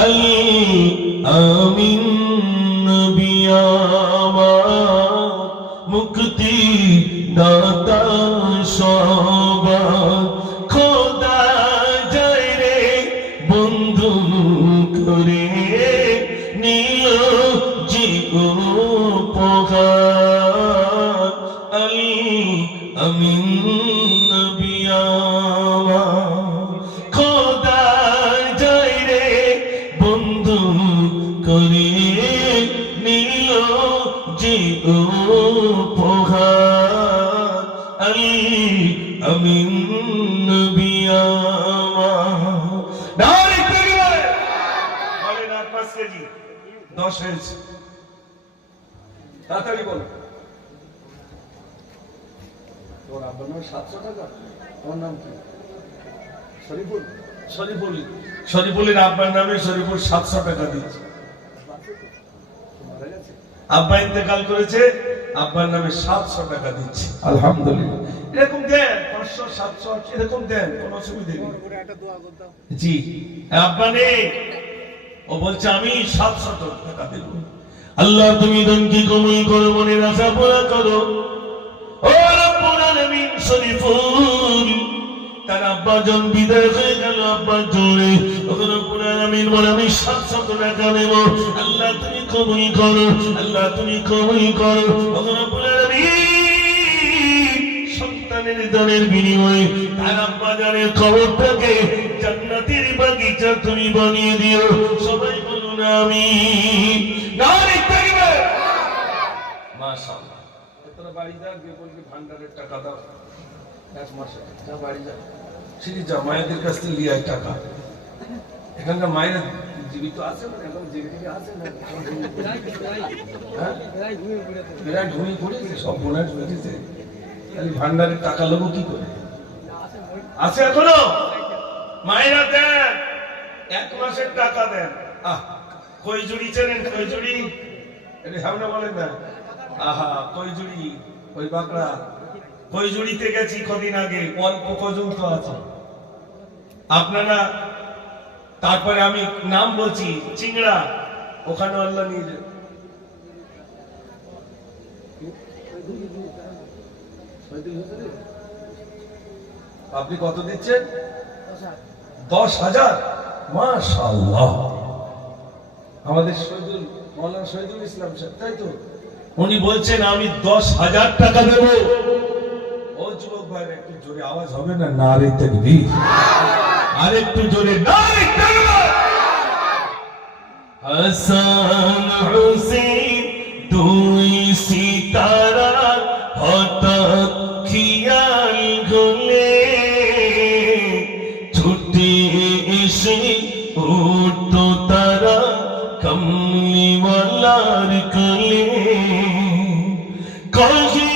আল আমিন নবী আমার মুক্তি দাতা সবার খোদা যায় রে বন্ধু করে নিল উপহার আল আমিন নবী আমার খোদা যায় রে বন্ধু করে নিল উপহার আল আমিন নবী আমার নারে তাকবীর বলেন 8-5 কেজি 10 হয়েছে তাড়াতাড়ি বলো তোর আব্বার নাম 700 টাকা তোমার নাম কি শরীফুল শরীফুলের আব্বার নামে শরীফুল 700 টাকা দিয়েছে মারা গেছে আব্বা ইন্তেকাল করেছে আব্বার নামে 700 টাকা দিচ্ছে আলহামদুলিল্লাহ এরকম দেন 500 700 এরকম দেন কোনো অসুবিধা নেই ওরে একটা দোয়া কর দাও জি আব্বা নেই ও বলছে আমি 700 টাকা দেব আল্লাহ তুমি দনকি কবুল করো মনের আশা পুরা করো ও রব্বুল আলামিন শরীফুল তার আব্বা জন বিদায় হয়ে গেল আব্বা জোরে ও রব্বুল আলামিন বলে আমি 700 টাকা দেব আল্লাহ তুমি কবুল করো আল্লাহ তুমি কবুল করো ও রব্বুল আলামিন সন্তানের দানের বিনিময়ে তার আব্বা জানের কবরটাকে জান্নাতের বাগিচা তুমি বানিয়ে দিও সবাই বলুন আমিন নারে তাকবীর মাশাআল্লাহ তোরা বাড়ি যা গিয়ে বলবি ভান্ডারের টাকা দাও এক মাসে যা বাড়ি যা সিঁড়ি যা মায়েদের কাছ থেকে লিয়ে আয় টাকা এখানকার মায়েরা জীবিত আছে মানে এখন জীবিত আছে না হ্যাঁ বিরাট ঘুমিয়ে পড়েছে সব বোনাস বেঁচেছে খালি ভান্ডারের টাকা লোক কি করে আছে এখনো মায়েরা দেন 1 মাসের টাকা দেন কৈজুড়ি চেনেন কৈজুড়ি এটা সামনে বলেন না আহা কৈজুড়ি ওই বাঁকড়া কৈজুড়িতে গেছি কদিন আগে অল্প কজন তো আছে আপনারা তারপরে আমি নাম বলছি চিংড়া ওখানে আল্লাহ নিয়ে যান আপনি কত দিচ্ছেন 10,000 মাশাআল্লাহ আমাদের শহীদুল মাওলানা শহীদুল ইসলাম সাহেব তাই তো উনি বলছেন আমি 10,000 টাকা দেব ও যুবক ভাই একটু জোরে আওয়াজ হবে না নারে তাকবীর আর একটু জোরে নারে তাকবীর হাসান হুসেন দুই সিতারা হঠাৎ খেয়াল গলে ছুটে এসে উঠতো তারা কমলিওয়ালার কোলে কহে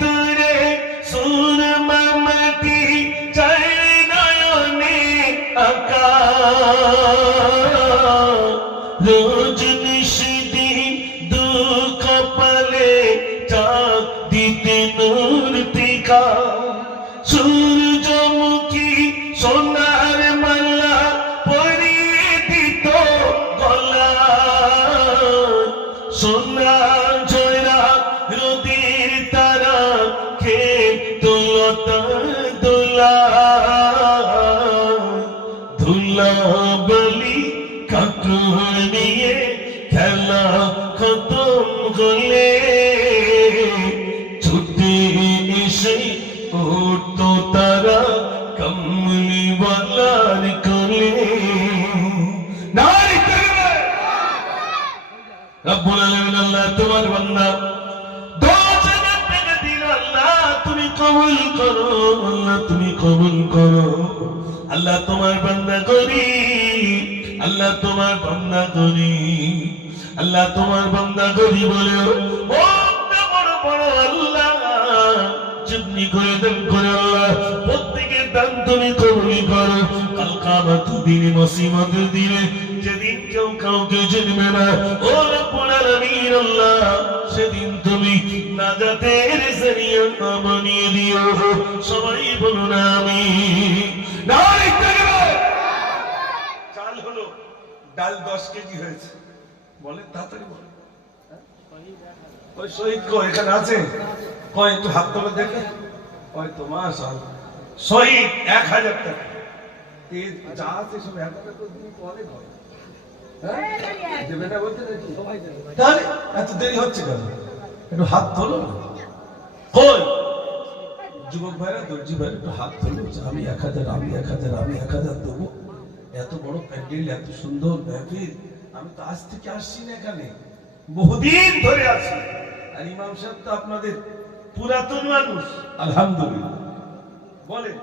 তুরে সুরমা মাটি চাই নয়নে আকা রোজ নিশিদিন দুঃখ পালে চাঁদ দিতে নূর টিকা সূর্যমুখী সোনার মালা পরিয়ে দিত গলা সোনা জয়রা রোদের তারা খে দোলতা দোলা ধুলা বলি কাকুর নিয়ে খেলা খতম হলে ছুটে এসে উঠতো তারা কমলিওয়ালার কোলে নারে তাকবীর রব্বুল আলামিন আল্লাহ তোমার বান্দা দোজনে পেলে দিল আল্লাহ তুমি কবুল করো আল্লাহ তুমি কবুল করো আল্লাহ তোমার বান্দা করি আল্লাহ তোমার বান্দা করি আল্লাহ তোমার বান্দা করি বলে বড় বড় আল্লাহ জিবনি করে দেন করে আল্লাহ প্রত্যেকের দান তুমি কবুল করো কাল কিয়ামত দিনে মুসিবতের দিনে যেদিন কেউ কাউকে চিনবে না ও রব্বুল আলামিন আল্লাহ সেদিন তুমি নাজাতের জরিয়া বানিয়ে দিও সবাই বলুন আমিন নারে তাকবীর চাল হলো ডাল 10 কেজি হয়েছে, বলেন তাড়াতাড়ি বলেন। ওই শহীদ কো এখানে আছে, কয় একটু হাত তুলে দেখে, কয় তো মাশাআল্লাহ শহীদ 1000 টাকা। এই যা আছে সব 1000 টাকা দিয়ে অনেক হয়। হ্যাঁ দেবে না বলতে নাকি সবাই দেবে, তাহলে এত দেরি হচ্ছে কেন? একটু হাত তোলো। কই যুবক ভাইরা, দর্জি ভাইরা একটু হাত তোলো, আমি 1000, আমি 1000, আমি 1000 দেবো। এত বড় প্যান্ডেল, এত সুন্দর মেহফিল, আমি তো আজ থেকে আসছি না এখানে, বহুদিন ধরে আসি। আর ইমাম সাহেব তো আপনাদের পুরাতন মানুষ, আলহামদুলিল্লাহ। বলেন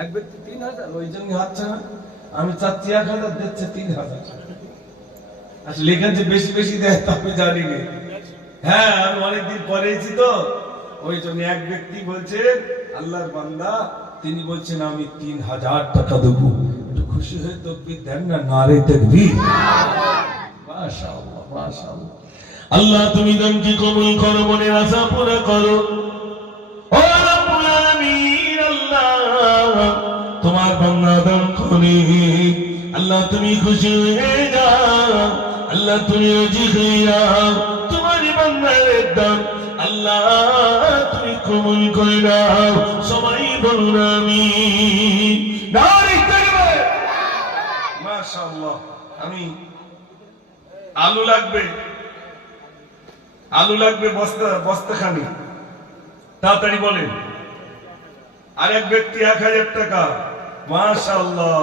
এক ব্যক্তি 3000, ওই জন্য হচ্ছে না। আমি চাচ্ছি 1000 দিচ্ছে 3000। আসলে এখানে যে বেশি বেশি দেয় তা আমি জানি না। হ্যাঁ আমি অনেকদিন পরে এসেছি তো, ওই জন্য এক ব্যক্তি বলছে আল্লাহর বান্দা, তিনি বলছেন আমি 3000 টাকা দেবো। একটু খুশি হয়ে তকবীর দেন না, নারে তাকবীর। মাশাআল্লাহ মাশাআল্লাহ। আল্লাহ তুমি দানকে কবুল করো, মনের আশা পুরা করো। ও রব্বুল আলামিন, আল্লাহ তোমার বান্দা দান করে, আল্লাহ তুমি খুশি হয়ে যাও, আল্লাহ তুমি রাজি হয়ে যাও, তোমার বান্দার দান আল্লাহ তুমি কবুল করে নাও। সবাই বলুন আমিন। নারে তাকবীর। মাশাআল্লাহ। আমি আলু লাগবে, আলু লাগবে বস্তাখানি, তাড়াতাড়ি বলেন। আরেক ব্যক্তি 1000 টাকা। মাশাআল্লাহ।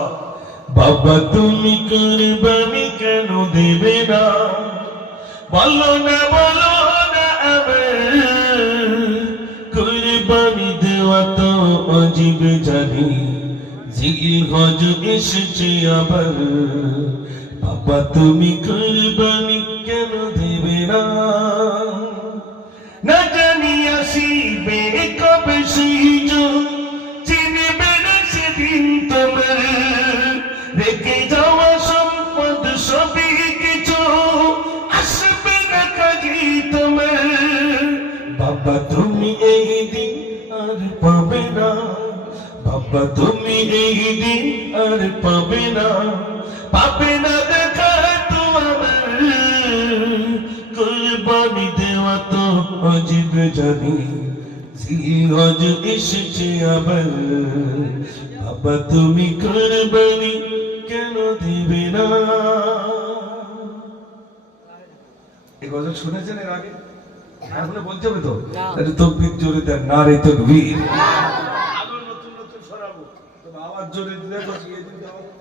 বাবা তুমি কুরবানি কেন দেবে না, বলো না বলো না, আমার কুরবানি দেওয়া তো অজীব জানি, জিলহজ এসেছে আবার। বাবা তুমি কুরবানি কেন দেবে না, না জানি আসিবে কবে সেই যুগ, চিনবে না সেদিন তোমার রেখে যাওয়া সম্পদ সবই কিছু, আসবে না কাজে তোমার। বাবা তুমি এই দিন আর পাবে না, বাবা তুমি এই দিন আর পাবে না, পাবে না দেখা তো আমার কুরবানি দেওয়া তো অজীব জানি, জিলহজ এসেছে আবার। বাবা তুমি কুরবানি কেন দিবে না। এই গজল শুনেছেন এর আগে? এখনো বলতে হবে তো, একটু তাকবীর জোরে দেন, নারে তাকবীর। আরো নতুন নতুন শোনাবো, তবে আওয়াজ জোরে দিলে বসিয়ে দিতে হবে।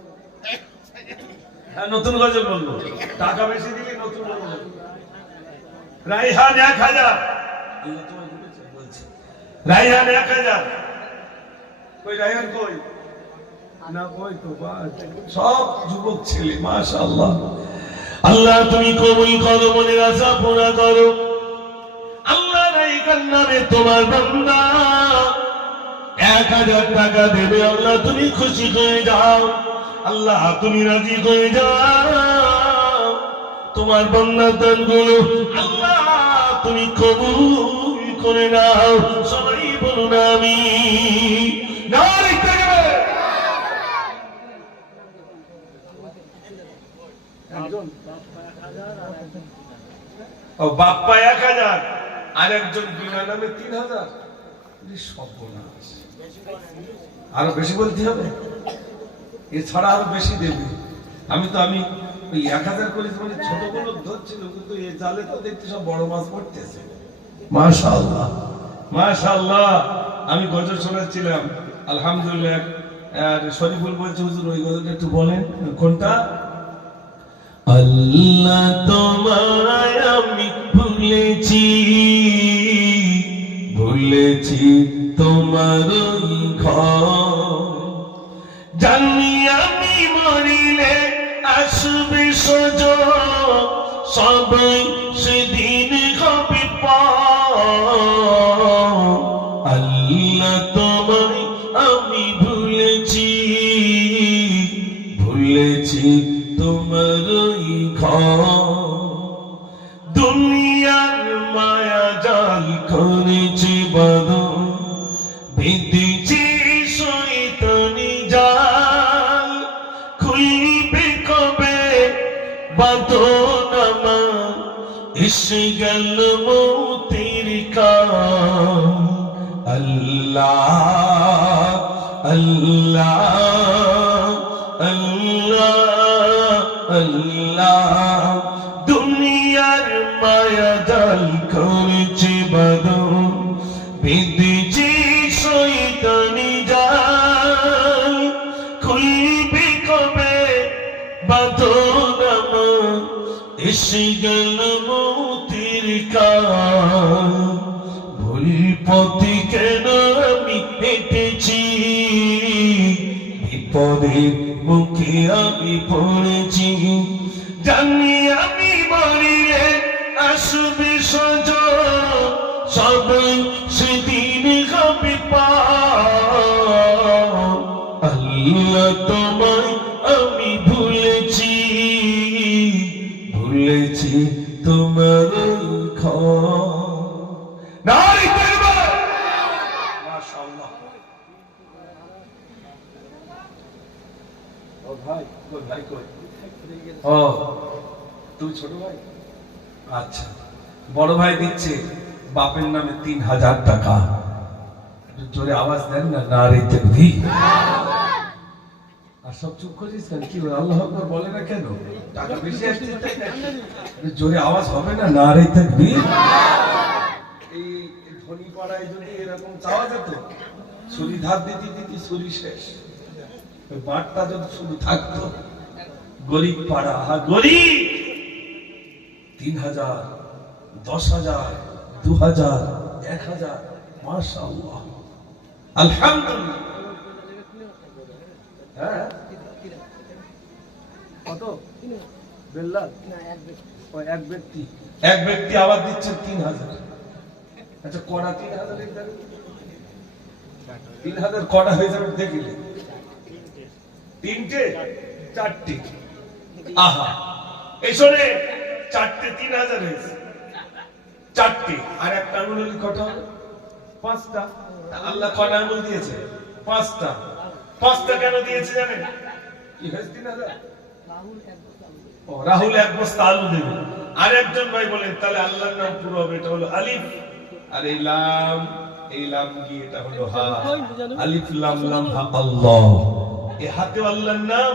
হ্যাঁ নতুন গজল বলবো, টাকা বেশি দিলে নতুন গজল। রাইহান 1000, রাইহান 1000। কই রাইহান কই? না কই তো, সব যুবক ছেলে। মাশাআল্লাহ। আল্লাহ তুমি কবুল করো, মনের আশা পুরা করো। আল্লাহ রাইহান নামে তোমার বান্দা 1000 টাকা দেবে, আল্লাহ তুমি খুশি হয়ে যাও, আল্লাহ তুমি রাজি হয়ে যাও, তোমার বান্দার দানগুলো আল্লাহ তুমি কবুল করে নাও। সবাই বলুন আমিন। নারে তাকবীর। ও বাপ্পা 1000, আরেকজন বিনা নামে 3000। সর্বনাশ, আরো বেশি বলতে হবে, এছাড়া আরো বেশি দেবে। আমি ওই 1000 করে মানে ছোটগুলো ধরছিল, কিন্তু এই জালে তো দেখতে সব বড় মাছ পড়তেছে। মাশাআল্লাহ মাশাআল্লাহ। আমি গজল শোনাচ্ছিলাম, আলহামদুলিল্লাহ। আর শরীফুল বলছে হুজুর ওই গজলটা একটু বলেন। কোনটা? আল্লাহ তোমায় আমি ভুলেছি, ভুলেছি তোমার ঘর, জানি আমি মরিলে আসবে সুযোগ, সবাই সেদিন হবে পার। আল্লাহ তোমায় আমি ভুলেছি, ভুলেছি তোমার ঘর, দুনিয়ার মায়া জাল করেছি বাঁধন, বেঁধেছি শয়তানি জাল, বাঁধো নামা এসে গেল মৌতের কাম আল্লাহ আল্লাহ আল্লাহ আল্লাহ দুনিয়ার মায়া জাল করেছে বাঁধন বেঁধেছে শয়তানি জাল খুলবে কবে বাঁধো নামা এসে গেল মৌতের কাল ভুল পথে কেন আমি হেঁটেছি বিপদের মুখে আমি পড়েছি জানি আমি মরিলে আসবে সজন সবাই সেদিন হবে পার আল্লাহ তোমায় আমি ভুলেছি ভুলেছি তোমার নারী মাশাআল্লাহ ও ভাই কই ও তুই ছোট ভাই? আচ্ছা বড় ভাই দিচ্ছে বাপের নামে 3000 টাকা একটু জোরে আওয়াজ দেন না নারী তাকবীর আর সব চুপ করিস কেন কি আল্লাহু আকবার বলে না কেন টাকা বেশি আসছে তাই না জোরে আওয়াজ হবে না নারী তাকবীর এই ধনী পাড়ায় যদি এরকম চাওয়া যেত ছুরি ধার দিতে দিতে ছুরি শেষ, ওই বাঁটটা যদি শুধু থাকতো। গরিব পাড়া গরিব 3000 10,000 2,000 1,000 মাশাআল্লাহ আলহামদুলিল্লাহ হ্যাঁ কত বেল্লাল? ওই এক ব্যক্তি আবার দিচ্ছেন 3,000। আচ্ছা কড়া 3,000 দেখবেন, 3,000 কড়া হয়ে যাবে দেখিলে 3টে 4টে আহা এই শোনে 4টে 3,000 হয়েছে 4টে আর একটা আঙুল হলে কটা হবে 5টা আল্লাহ কটা আঙুল দিয়েছে 5টা 5টা কেন দিয়েছে জানেন কি হয়েছে 3,000? ও রাহুল এক বস্তা আলু দেবে আর একজন ভাই বলেন তাহলে আল্লাহর নাম পুরো হবে এটা হলো আলিফ আর এই লাম গিয়ে এটা হলো হা আলিফ লাম লাম হা আল্লাহ এই হাতে আল্লাহর নাম